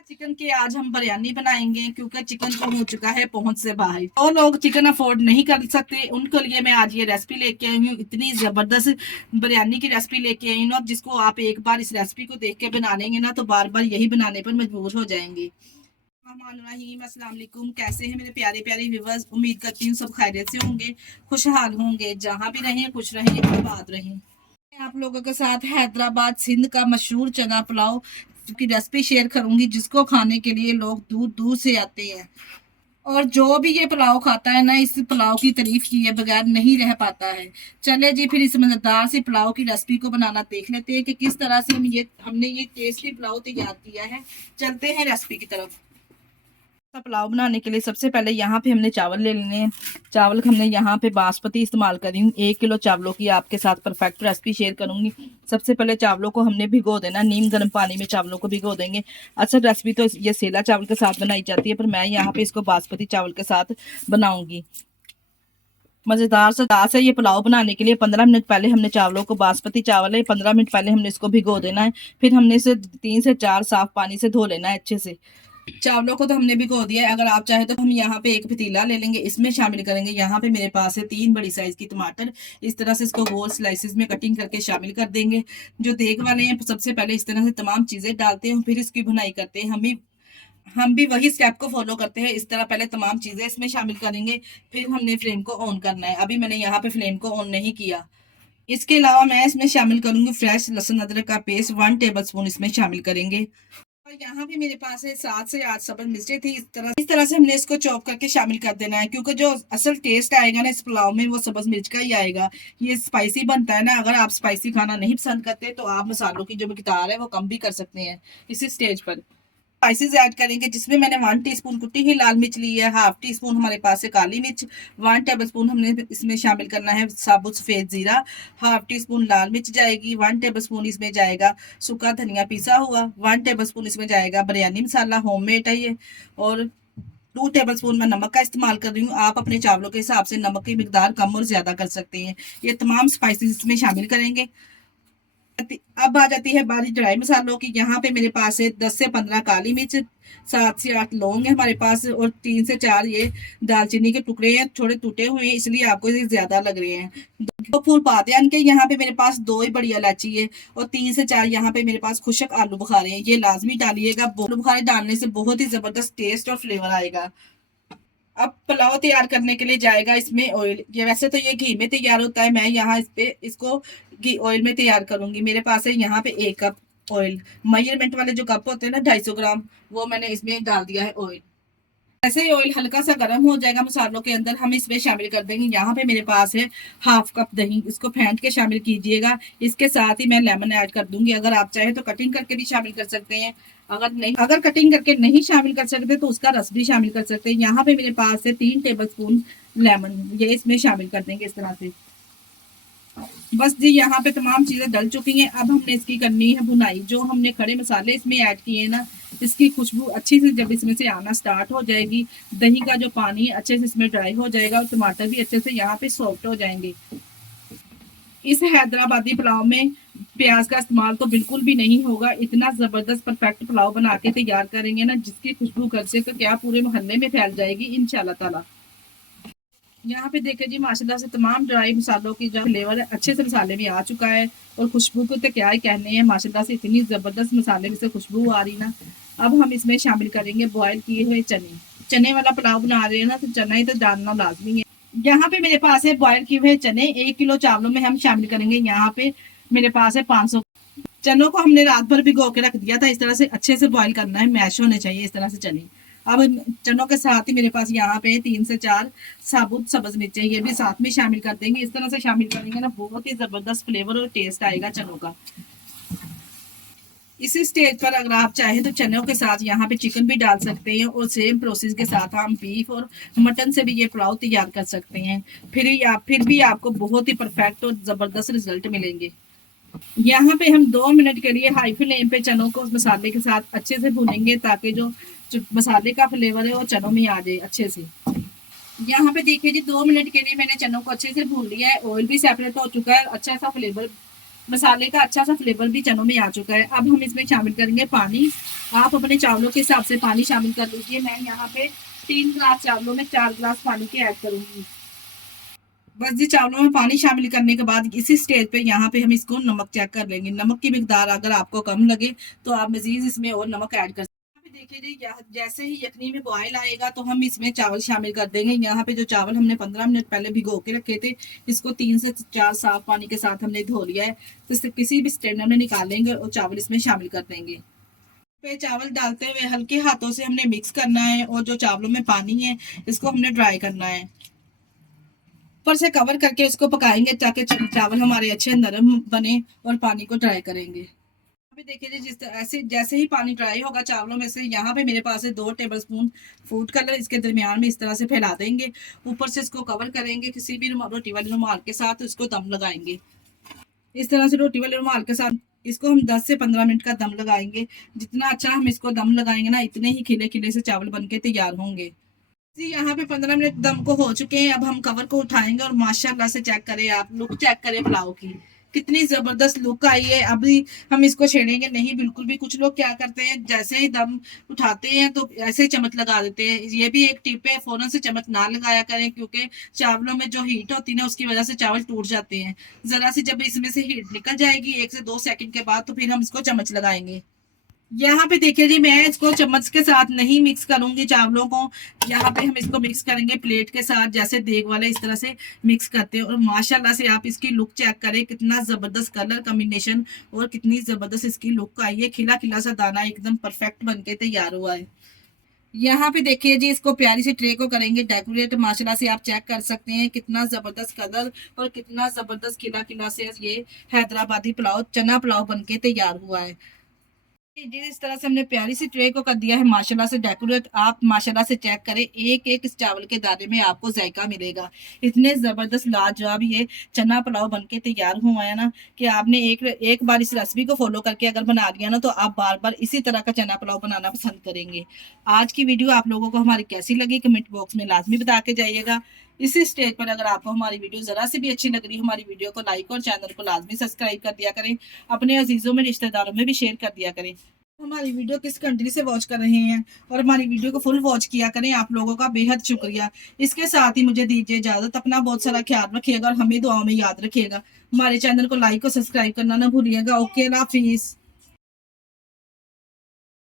Chicken की आज हम बिरयानी बनाएंगे क्योंकि चिकन तो हो चुका है पहुंच से बाहर। और लोग चिकन अफोर्ड नहीं कर सकते, उनके लिए मैं आज ये रेसिपी लेके आई हूँ। इतनी जबरदस्त बिरयानी की रेसिपी लेके आई हूँ, अब जिसको आप एक बार इस रेसिपी को देख के बना लेंगे ना तो बार बार यही बनाने पर मजबूर हो जाएंगे। अस्सलाम वालेकुम, कैसे हैं मेरे प्यारे प्यारे व्यूवर्स। उम्मीद करती हूँ सब खैरियत से होंगे, खुशहाल होंगे, जहाँ भी रहें खुश रहें, आबाद रहें। मैं आप लोगों के साथ हैदराबाद सिंध का मशहूर चना पुलाव की रेसिपी शेयर करूंगी, जिसको खाने के लिए लोग दूर दूर से आते हैं। और जो भी ये पुलाव खाता है ना, इस पुलाव की तारीफ किए बगैर नहीं रह पाता है। चले जी फिर इस मजेदार से पुलाव की रेसिपी को बनाना देख लेते हैं कि किस तरह से हमने ये टेस्टी पुलाव तैयार किया है। चलते हैं रेसिपी की तरफ। पुलाव बनाने के लिए सबसे पहले यहाँ पे हमने चावल ले लेने हैं। चावल हमने यहाँ पे बासमती इस्तेमाल कर रही हूँ। 1 किलो चावलों की आपके साथ परफेक्ट रेसिपी शेयर करूंगी। सबसे पहले चावलों को हमने भिगो देना, नीम गर्म पानी में चावलों को भिगो देंगे। अक्सर रेसिपी तो ये सेला चावल के साथ बनाई जाती है, पर मैं यहाँ पे इसको बासमती चावल के साथ बनाऊंगी। मजेदार से ये पुलाव बनाने के लिए 15 मिनट पहले हमने चावलों को, बासमती चावल है 15 मिनट पहले हमने इसको भिगो देना है। फिर हमने इसे 3 से 4 साफ पानी से धो लेना है अच्छे से। चावलों को तो हमने भिगो दिया है। अगर आप चाहे तो हम यहाँ पे एक पतीला ले लेंगे, इसमें शामिल करेंगे। यहाँ पे मेरे पास है 3 बड़ी साइज की टमाटर। इस तरह से इसको गोल स्लाइसेस में कटिंग करके शामिल कर देंगे। जो देख वाले हैं सबसे पहले इस तरह से तमाम चीजें डालते हैं, फिर इसकी भुनाई करते हैं। हम भी वही स्टेप को फॉलो करते हैं। इस तरह पहले तमाम चीजें इसमें शामिल करेंगे, फिर हमने फ्लेम को ऑन करना है। अभी मैंने यहाँ पे फ्लेम को ऑन नहीं किया। इसके अलावा मैं इसमें शामिल करूंगी फ्रेश लहसुन अदरक का पेस्ट, 1 टेबल स्पून इसमें शामिल करेंगे। और यहाँ पे मेरे पास है 7 से 8 सब्ज मिर्चें थी। इस तरह से हमने इसको चॉप करके शामिल कर देना है, क्योंकि जो असल टेस्ट आएगा ना इस पुलाव में, वो सब्ज मिर्च का ही आएगा। ये स्पाइसी बनता है ना। अगर आप स्पाइसी खाना नहीं पसंद करते तो आप मसालों की जो मिकदार है वो कम भी कर सकते हैं इसी स्टेज पर। स्पाइसेस ऐड करेंगे, जिसमें मैंने 1 टीस्पून कुटी हुई लाल मिर्च ली है, हाफ टी स्पून हमारे पास है काली मिर्च, 1 टेबल स्पून हमने इसमें शामिल करना है साबुत सफेद जीरा, हाफ टी स्पून लाल मिर्च जाएगी, 1 टेबल स्पून इसमें जाएगा सूखा धनिया पिसा हुआ, 1 टेबल स्पून इसमें जाएगा बिरयानी मसाला, होममेड है ये, और 2 टेबल स्पून मैं नमक का इस्तेमाल कर रही हूँ। आप अपने चावलों के हिसाब से नमक की मिकदार कम और ज्यादा कर सकते हैं। ये तमाम स्पाइसेस इसमें शामिल करेंगे। अब आ जाती है बारी ड्राई मसालों की। यहाँ पे मेरे पास है 10 से 15 काली मिर्च, 7 से 8 लौंग है हमारे पास, और 3 से 4 ये दालचीनी के टुकड़े हैं, थोड़े टूटे हुए हैं इसलिए आपको ये ज्यादा लग रहे हैं। 2 फूल पाते के यहाँ पे मेरे पास 2 ही बड़ी इलायची है, और 3 से 4 यहाँ पे मेरे पास खुशक आलू बुखारे हैं। ये लाजमी डालिएगा, आलू बुखारे डालने से बहुत ही जबरदस्त टेस्ट और फ्लेवर आएगा। अब पुलाव तैयार करने के लिए जाएगा इसमें ऑयल। ये वैसे तो ये घी में तैयार होता है, मैं यहाँ इसको घी ऑयल में तैयार करूंगी। मेरे पास है यहाँ पे 1 कप ऑयल। मेजरमेंट वाले जो कप होते हैं ना 250 ग्राम, वो मैंने इसमें डाल दिया है ऑयल। ऐसे ही ऑयल हल्का सा गर्म हो जाएगा मसालों के अंदर, हम इसमें शामिल कर देंगे। यहाँ पे मेरे पास है हाफ कप दही, इसको फेंट के शामिल कीजिएगा। इसके साथ ही मैं लेमन ऐड कर दूंगी। अगर आप चाहे तो कटिंग करके भी शामिल कर सकते हैं, अगर कटिंग करके नहीं शामिल कर सकते तो उसका रस भी शामिल कर सकते हैं। यहाँ पे मेरे पास है 3 टेबल स्पून लेमन, ये इसमें शामिल कर देंगे इस तरह से। बस जी यहाँ पे तमाम चीजें डल चुकी हैं। अब हमने इसकी करनी है भुनाई। जो हमने खड़े मसाले इसमें ऐड किए ना, इसकी खुशबू अच्छी से जब इसमें से आना स्टार्ट हो जाएगी, दही का जो पानी अच्छे से इसमें ड्राई हो जाएगा और टमाटर भी अच्छे से यहाँ पे सॉफ्ट हो जाएंगे। इस हैदराबादी पुलाव में प्याज का इस्तेमाल तो बिल्कुल भी नहीं होगा। इतना जबरदस्त परफेक्ट पुलाव बना के तैयार करेंगे ना, जिसकी खुशबू घर से तो क्या पूरे मोहल्ले में फैल जाएगी इंशाल्लाह ताला। यहाँ पे देखे जी माशाल्लाह से तमाम ड्राई मसालों की जो फ्लेवर है अच्छे से मसाले में आ चुका है, और खुशबू को तो क्या ही कहने हैं। माशाल्लाह से इतनी जबरदस्त मसाले में से खुशबू आ रही ना। अब हम इसमें शामिल करेंगे बॉयल किए हुए चने। चने वाला पुलाव बना रहे हैं ना, तो चना ही तो डालना लाजमी है। यहाँ पे मेरे पास है बॉयल किए हुए चने। 1 किलो चावलों में हम शामिल करेंगे। यहाँ पे मेरे पास है 500। चनों को हमने रात भर भिगो के रख दिया था। इस तरह से अच्छे से बॉईल करना है, मैश होने चाहिए इस तरह से चने। अब चनों के साथ ही मेरे पास यहाँ पे 3 से 4 साबुत सब्ज मिर्चें, ये भी साथ में शामिल कर देंगे। इस तरह से शामिल करेंगे ना, बहुत ही जबरदस्त फ्लेवर और टेस्ट आएगा चनों का। इसी स्टेज पर अगर आप चाहें तो चनों के साथ यहाँ पे चिकन भी डाल सकते हैं, और सेम प्रोसेस के साथ हम बीफ और मटन से भी ये पुलाव तैयार कर सकते हैं। फिर भी आपको बहुत ही परफेक्ट और जबरदस्त रिजल्ट मिलेंगे। यहाँ पे हम 2 मिनट के लिए हाई फ्लेम पे चनों को मसाले के साथ अच्छे से भूनेंगे, ताकि जो मसाले का फ्लेवर है वो चनों में आ जाए अच्छे से। यहाँ पे देखिए जी 2 मिनट के लिए मैंने चनों को अच्छे से भून लिया है। ऑयल भी सेपरेट हो चुका है, अच्छा सा फ्लेवर मसाले का अच्छा सा फ्लेवर भी चनों में आ चुका है। अब हम इसमें शामिल करेंगे पानी। आप अपने चावलों के हिसाब से पानी शामिल कर लीजिए। मैं यहाँ पे 3 गिलास चावलों में 4 गिलास पानी के ऐड करूंगी। बस जी चावलों में पानी शामिल करने के बाद इसी स्टेज पे यहाँ पे हम इसको नमक चेक कर लेंगे। नमक की मिकदार अगर आपको कम लगे तो आप मजीद इसमें और नमक ऐड कर सकते हैं। देखिए जी जैसे ही यखनी में बॉयल आएगा तो हम इसमें चावल शामिल कर देंगे। यहाँ पे जो चावल हमने 15 मिनट पहले भिगो के रखे थे, इसको 3 से 4 साफ पानी के साथ हमने धो लिया है। तो इसे किसी भी स्ट्रेनर में निकाल लेंगे और चावल इसमें शामिल कर देंगे। पे चावल डालते हुए हल्के हाथों से हमने मिक्स करना है और जो चावलों में पानी है इसको हमने ड्राई करना है। ऊपर से कवर करके इसको पकाएंगे ताकि चावल हमारे अच्छे नरम बने और पानी को ड्राई करेंगे। अभी देखिए जी ऐसे जैसे ही पानी ड्राई होगा चावलों में से, यहाँ पे मेरे पास है 2 टेबलस्पून फूड कलर, इसके दरमियान में इस तरह से फैला देंगे। ऊपर से इसको कवर करेंगे किसी भी रोटी वाले रुमाल के साथ, इसको दम लगाएंगे। इस तरह से रोटी वाले रुमाल के साथ इसको हम 10 से 15 मिनट का दम लगाएंगे। जितना अच्छा हम इसको दम लगाएंगे ना, इतने ही खिले खिले से चावल बनके तैयार होंगे। जी यहाँ पे 15 मिनट दम को हो चुके हैं। अब हम कवर को उठाएंगे और माशाल्लाह से चेक करें, आप लुक चेक करें पुलाव की, कितनी जबरदस्त लुक आई है। अभी हम इसको छेड़ेंगे नहीं बिल्कुल भी। कुछ लोग क्या करते हैं, जैसे ही दम उठाते हैं तो ऐसे ही चम्मच लगा देते हैं। ये भी एक टिप है, फौरन से चम्मच ना लगाया करें क्योंकि चावलों में जो हीट होती है ना उसकी वजह से चावल टूट जाते हैं। जरा सी जब इसमें से हीट निकल जाएगी 1 से 2 सेकंड के बाद, तो फिर हम इसको चम्मच लगाएंगे। यहाँ पे देखिए जी मैं इसको चम्मच के साथ नहीं मिक्स करूंगी चावलों को। यहाँ पे हम इसको मिक्स करेंगे प्लेट के साथ, जैसे देग वाले इस तरह से मिक्स करते हैं। और माशाल्लाह से आप इसकी लुक चेक करें, कितना जबरदस्त कलर कॉम्बिनेशन और कितनी जबरदस्त इसकी लुक आई है। खिला खिला सा दाना एकदम परफेक्ट बनके तैयार हुआ है। यहाँ पे देखिए जी इसको प्यारी सी ट्रे को करेंगे डेकोरेट। माशाल्लाह से आप चेक कर सकते हैं कितना जबरदस्त कलर और कितना जबरदस्त खिला खिला से ये हैदराबादी पुलाव, चना पुलाव बनके तैयार हुआ है। जिस तरह से हमने प्यारी सी ट्रे को कर दिया है माशाल्लाह से डेकोरेट, आप माशाल्लाह से चेक करें, एक एक इस चावल के दाने में आपको जायका मिलेगा। इतने जबरदस्त लाजवाब ये चना पुलाव बनके तैयार हुआ है ना, कि आपने एक बार इस रेसिपी को फॉलो करके अगर बना लिया ना तो आप बार बार इसी तरह का चना पुलाव बनाना पसंद करेंगे। आज की वीडियो आप लोगों को हमारी कैसी लगी कमेंट बॉक्स में लाजमी बता के जाइएगा। इसी स्टेज पर अगर आपको हमारी वीडियो जरा से भी अच्छी लग रही है, हमारी वीडियो को लाइक और चैनल को लाजमी सब्सक्राइब कर दिया करें। अपने अजीजों में रिश्तेदारों में भी शेयर कर दिया करें। हमारी वीडियो किस कंट्री से वॉच कर रहे हैं और हमारी वीडियो को फुल वॉच किया करें, आप लोगों का बेहद शुक्रिया। इसके साथ ही मुझे दीजिए इजाजत। अपना बहुत सारा ख्याल रखिएगा और हमें दुआओं में याद रखिएगा। हमारे चैनल को लाइक और सब्सक्राइब करना ना भूलिएगा। ओके, अल्लाह हाफिज।